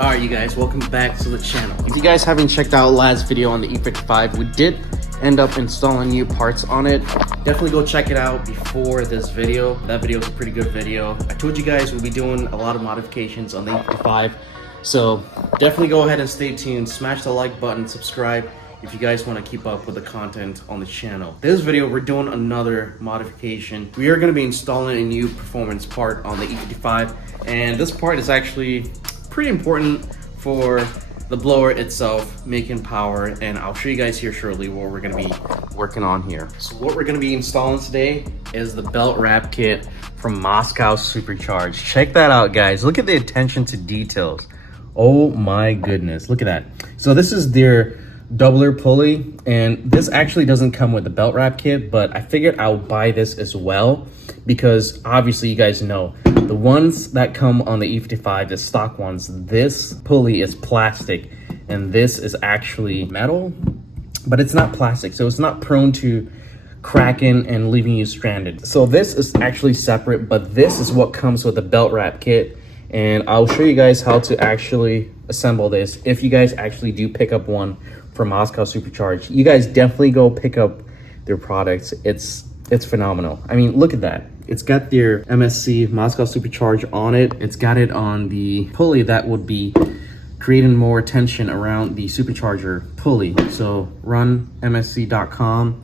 Alright you guys, welcome back to the channel. If you guys haven't checked out last video on the E55, we did end up installing new parts on it. Definitely go check it out before this video. That video is a pretty good video. I told you guys we'll be doing a lot of modifications on the E55, so definitely go ahead and stay tuned. Smash the like button, subscribe if you guys want to keep up with the content on the channel. This video, we're doing another modification. We are going to be installing a new performance part on the E55, and this part is actually pretty important for the blower itself, making power, and I'll show you guys here shortly what we're going to be working on here. So what we're going to be installing today is the belt wrap kit from Moscow Supercharge. Check that out, guys. Look at the attention to details. Oh my goodness, look at that. So this is their doubler pulley, and this actually doesn't come with the belt wrap kit, but I figured I'll buy this as well because obviously you guys know the ones that come on the E55, the stock ones, this pulley is plastic and this is actually metal, but it's not plastic, so it's not prone to cracking and leaving you stranded. So this is actually separate, but this is what comes with the belt wrap kit, and I'll show you guys how to actually assemble this. If you guys actually do pick up one from Moscow Supercharge, you guys definitely go pick up their products. It's phenomenal. I mean, look at that. It's got their MSC Moscow Supercharge on it. It's got it on the pulley that would be creating more tension around the supercharger pulley. So run msc.com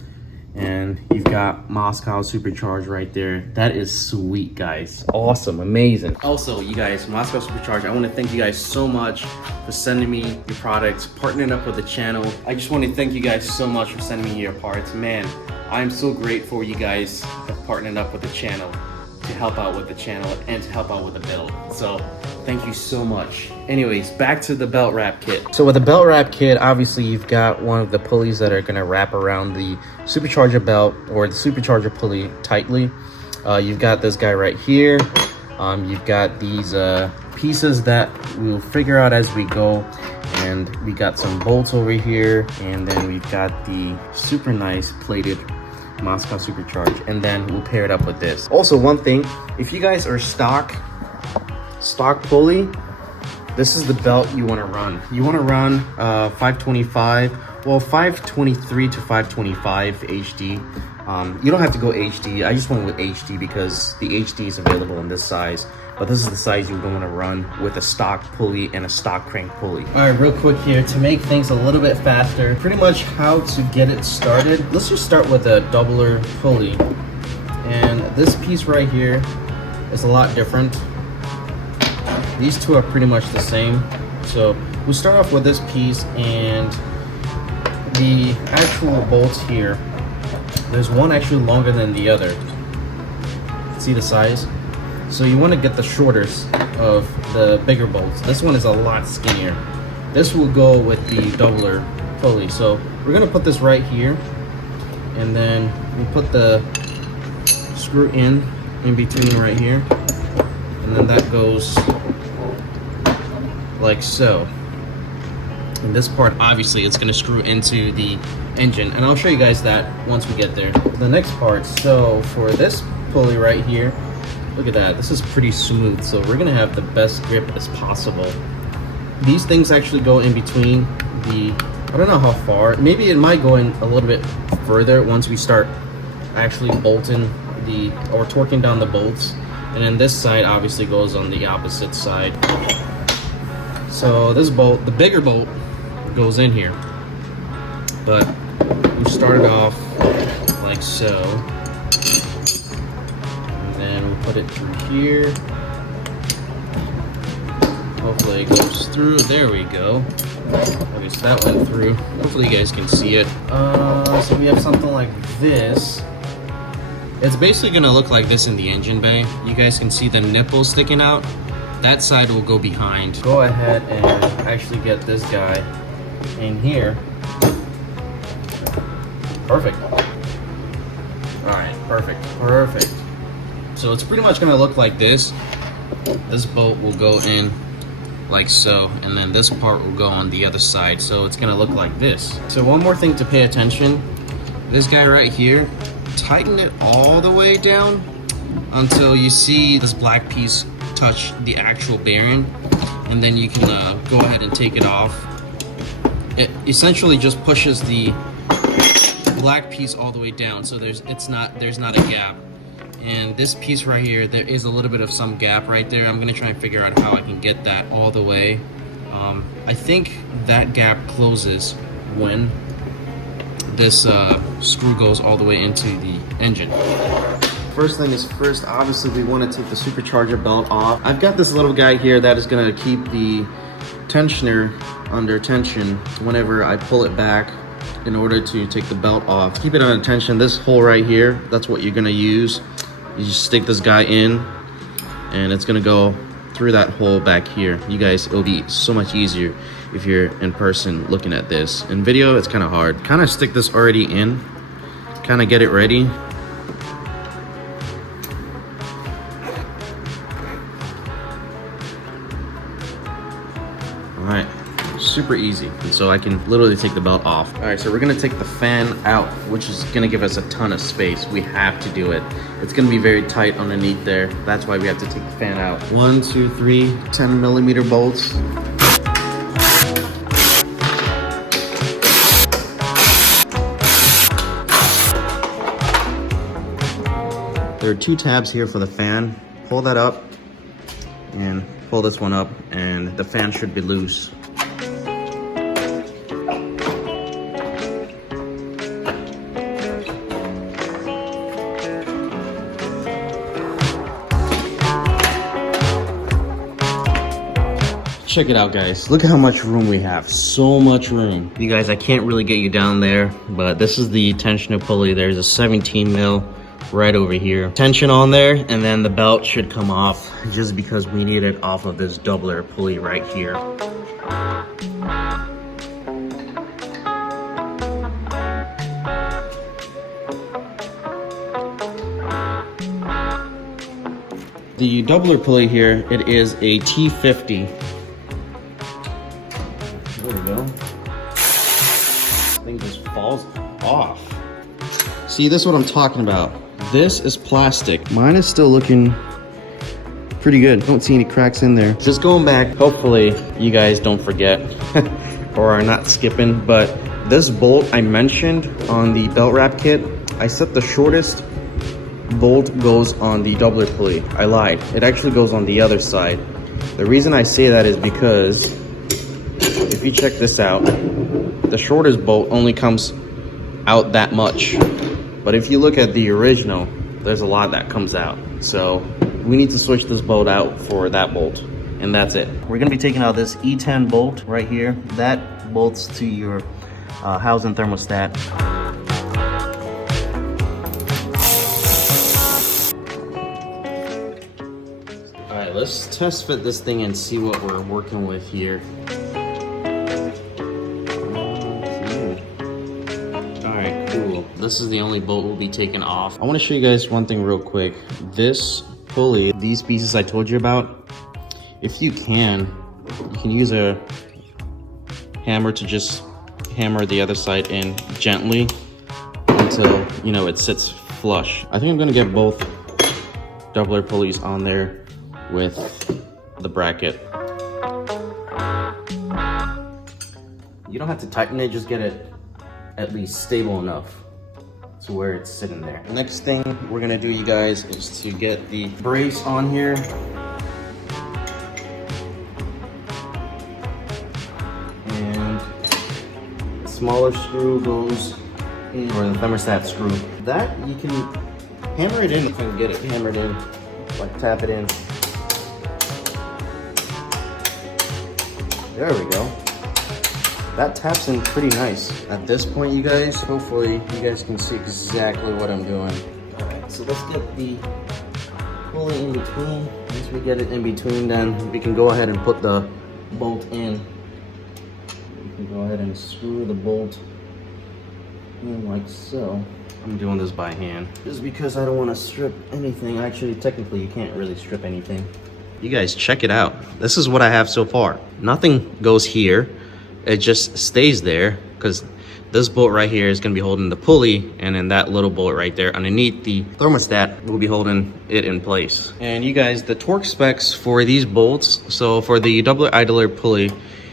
and you've got Moscow Supercharge right there. That is sweet, guys. Awesome, amazing. Also, you guys, Moscow Supercharge, I want to thank you guys so much for sending me your products, partnering up with the channel. I just want to thank you guys so much for sending me your parts. Man, I'm so grateful you guys have partnered up with the channel to help out with the channel and to help out with the build. So thank you so much. Anyways, back to the belt wrap kit. So with the belt wrap kit, obviously you've got one of the pulleys that are going to wrap around the supercharger belt or the supercharger pulley tightly. You've got this guy right here. You've got these pieces that we'll figure out as we go, and we got some bolts over here, and then we've got the super nice plated Moscow Supercharge, and then we'll pair it up with this. Also, one thing, if you guys are stock pulley, this is the belt you want to run. You want to run 525, well 523 to 525 HD. You don't have to go HD. I just went with HD because the HD is available in this size, but this is the size you want to run with a stock pulley and a stock crank pulley. All right, real quick here to make things a little bit faster, pretty much how to get it started. Let's just start with a doubler pulley, and this piece right here is a lot different. These two are pretty much the same. So we'll start off with this piece, and the actual bolts here, there's one actually longer than the other. See the size? So you want to get the shortest of the bigger bolts. This one is a lot skinnier. This will go with the doubler pulley. So we're going to put this right here, and then we put the screw in between right here, and then that goes like so. And this part, obviously, it's going to screw into the engine, and I'll show you guys that once we get there. The next part, so for this pulley right here, look at that, this is pretty smooth, so we're gonna have the best grip as possible. These things actually go in between the, I don't know how far, maybe it might go in a little bit further once we start actually bolting or torquing down the bolts. And then this side obviously goes on the opposite side. So this bolt, the bigger bolt, goes in here, but we started off like so. Put it through here. Hopefully it goes through. There we go. Okay, so that went through. Hopefully you guys can see it. So we have something like this. It's basically gonna look like this in the engine bay. You guys can see the nipple sticking out. That side will go behind. Go ahead and actually get this guy in here. Perfect. All right, perfect. So it's pretty much gonna look like this. This bolt will go in like so, and then this part will go on the other side. So it's gonna look like this. So one more thing to pay attention, this guy right here, tighten it all the way down until you see this black piece touch the actual bearing. and then you can go ahead and take it off. It essentially just pushes the black piece all the way down, so there's not a gap. And this piece right here, there is a little bit of some gap right there. I'm gonna try and figure out how I can get that all the way. I think that gap closes when this screw goes all the way into the engine. First thing is first, obviously we want to take the supercharger belt off. I've got this little guy here that is going to keep the tensioner under tension whenever I pull it back in order to take the belt off. Keep it under tension. This hole right here, that's what you're going to use. You just stick this guy in and it's going to go through that hole back here. You guys, it'll be so much easier if you're in person looking at this. In video, it's kind of hard. Kind of stick this already in, kind of get it ready. All right, super easy. And so I can literally take the belt off. All right, so we're gonna take the fan out, which is gonna give us a ton of space. We have to do it. It's gonna be very tight underneath there. That's why we have to take the fan out. 1, 2, 3, 10mm bolts. There are 2 tabs here for the fan. Pull that up and pull this one up and the fan should be loose. Check it out, guys. Look at how much room we have. So much room. You guys, I can't really get you down there, but this is the tensioner pulley. There's a 17mm right over here. Tension on there, and then the belt should come off just because we need it off of this doubler pulley right here. The doubler pulley here, it is a T50. There we go. This thing just falls off. See, this is what I'm talking about. This is plastic. Mine is still looking pretty good. Don't see any cracks in there. Just going back, hopefully you guys don't forget or are not skipping, but this bolt I mentioned on the belt wrap kit, I said the shortest bolt goes on the doubler pulley. I lied. It actually goes on the other side. The reason I say that is because if you check this out, the shortest bolt only comes out that much. But if you look at the original, there's a lot that comes out. So we need to switch this bolt out for that bolt, and that's it. We're gonna be taking out this E10 bolt right here. That bolts to your housing thermostat. All right, let's test fit this thing and see what we're working with here. This is the only bolt we'll be taking off. I want to show you guys one thing real quick. This pulley, these pieces I told you about, if you can use a hammer to just hammer the other side in gently until, you know, it sits flush. I think I'm going to get both doubler pulleys on there with the bracket. You don't have to tighten it, just get it at least stable enough to where it's sitting there. The next thing we're gonna do, you guys, is to get the brace on here. And the smaller screw goes in, or the thermostat screw. That you can hammer it in if I can get it hammered in, like tap it in. There we go. That taps in pretty nice. At this point, you guys, hopefully you guys can see exactly what I'm doing. All right, so let's get the pulley in between. Once we get it in between, then we can go ahead and put the bolt in. We can go ahead and screw the bolt in like so. I'm doing this by hand just because I don't want to strip anything. Actually, technically, you can't really strip anything. You guys, check it out. This is what I have so far. Nothing goes here. It just stays there because This bolt right here is going to be holding the pulley, and then that little bolt right there underneath the thermostat will be holding it in place. And you guys, the torque specs for these bolts, so for the double idler pulley,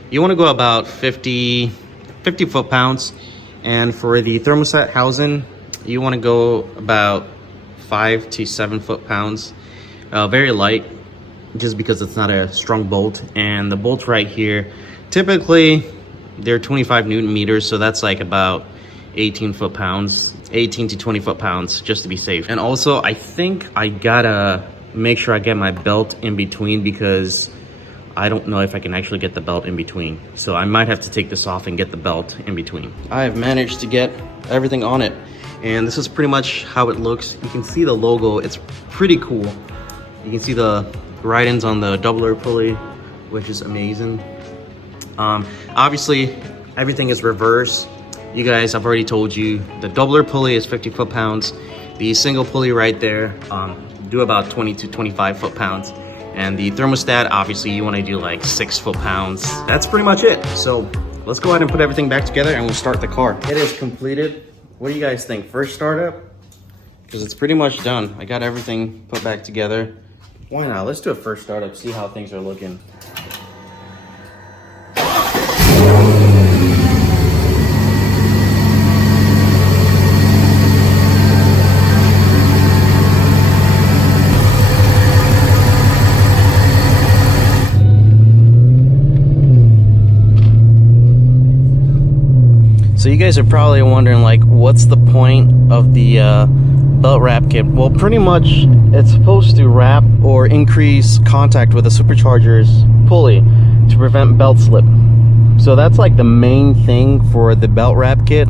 you want to go about 50 foot-pounds, and for the thermostat housing, you want to go about 5 to 7 foot-pounds. Very light, just because it's not a strong bolt. And the bolts right here, typically they're 25 Newton meters, so that's like about 18 foot-pounds, 18 to 20 foot-pounds, just to be safe. And also, I think I gotta make sure I get my belt in between, because I don't know if I can actually get the belt in between. So I might have to take this off and get the belt in between. I have managed to get everything on it, and this is pretty much how it looks. You can see the logo, it's pretty cool. You can see the write-ins on the doubler pulley, which is amazing. Obviously, everything is reverse. You guys, I've already told you, the doubler pulley is 50 foot-pounds. The single pulley right there do about 20 to 25 foot-pounds. And the thermostat, obviously, you want to do like 6 foot-pounds. That's pretty much it. So let's go ahead and put everything back together, and we'll start the car. It is completed. What do you guys think? First startup? Because it's pretty much done. I got everything put back together. Why not? Let's do a first startup, see how things are looking. So you guys are probably wondering, like, what's the point of the belt wrap kit? Well, pretty much it's supposed to wrap or increase contact with the supercharger's pulley to prevent belt slip. So that's like the main thing for the belt wrap kit.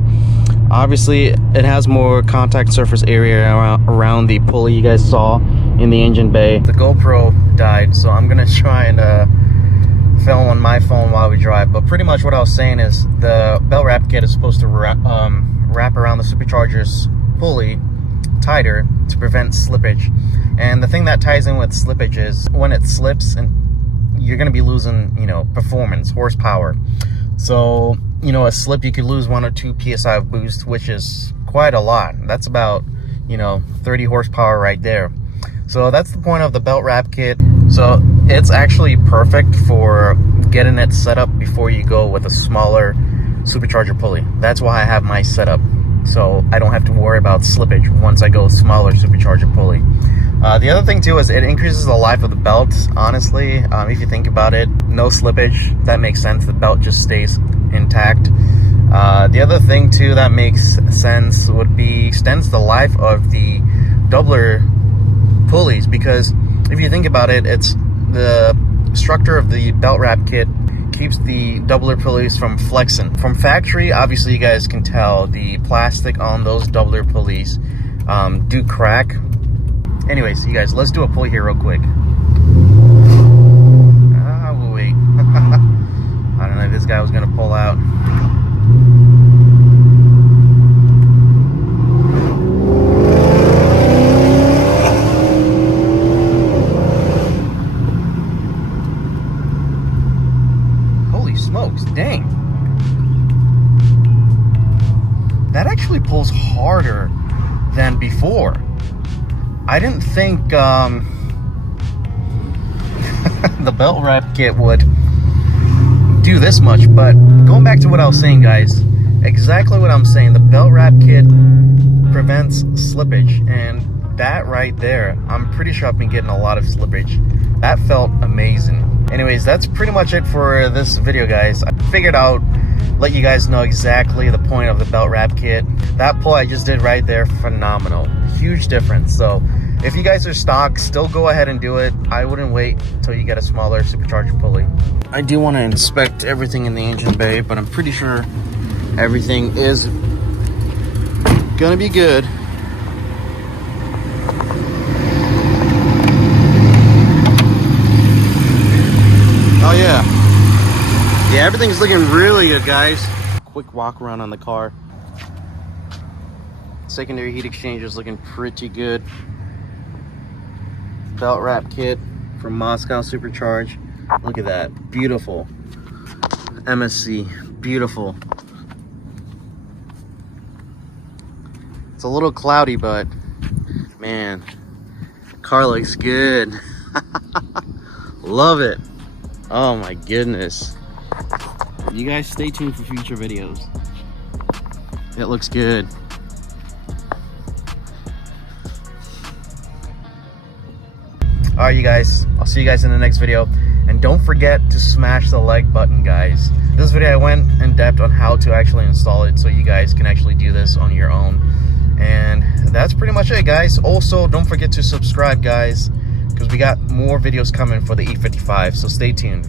Obviously, it has more contact surface area around the pulley you guys saw in the engine bay. The GoPro died, so I'm gonna try and film on my phone while we drive. But pretty much what I was saying is the belt wrap kit is supposed to wrap around the supercharger's pulley tighter to prevent slippage. And the thing that ties in with slippage is when it slips, and you're going to be losing, you know, performance, horsepower. So, you know, a slip, you could lose 1 or 2 psi of boost, which is quite a lot. That's about, you know, 30 horsepower right there. So that's the point of the belt wrap kit. So it's actually perfect for getting it set up before you go with a smaller supercharger pulley. That's why I have my setup, so I don't have to worry about slippage once I go smaller supercharger pulley. The other thing too is it increases the life of the belt. Honestly, if you think about it, no slippage, that makes sense. The belt just stays intact. The other thing too that makes sense would be extends the life of the doubler pulleys, because if you think about it, it's the structure of the belt wrap kit keeps the doubler pulleys from flexing. From factory, obviously you guys can tell the plastic on those doubler pulleys do crack. Anyways, you guys, let's do a pull here real quick. We'll wait. I don't know if this guy was gonna pull out. Smokes, dang. That actually pulls harder than before. I didn't think the belt wrap kit would do this much, but going back to what I was saying, guys, exactly what I'm saying. The belt wrap kit prevents slippage, and that right there, I'm pretty sure I've been getting a lot of slippage. That felt amazing. Anyways, that's pretty much it for this video, guys. I figured out let you guys know exactly the point of the belt wrap kit. That pull I just did right there, phenomenal. Huge difference. So if you guys are stock, still go ahead and do it. I wouldn't wait until you get a smaller supercharger pulley. I do want to inspect everything in the engine bay, but I'm pretty sure everything is gonna be good. Oh yeah, everything's looking really good, guys. Quick walk around on the car. Secondary heat exchanger is looking pretty good. Belt wrap kit from Moscow Supercharge. Look at that, beautiful. MSC, beautiful. It's a little cloudy, but man, the car looks good. Love it. Oh my goodness. You guys stay tuned for future videos. It looks good. All right, you guys, I'll see you guys in the next video. And don't forget to smash the like button, guys. This video I went in depth on how to actually install it so you guys can actually do this on your own. And that's pretty much it, guys. Also, don't forget to subscribe, guys, because we got more videos coming for the E55, so stay tuned.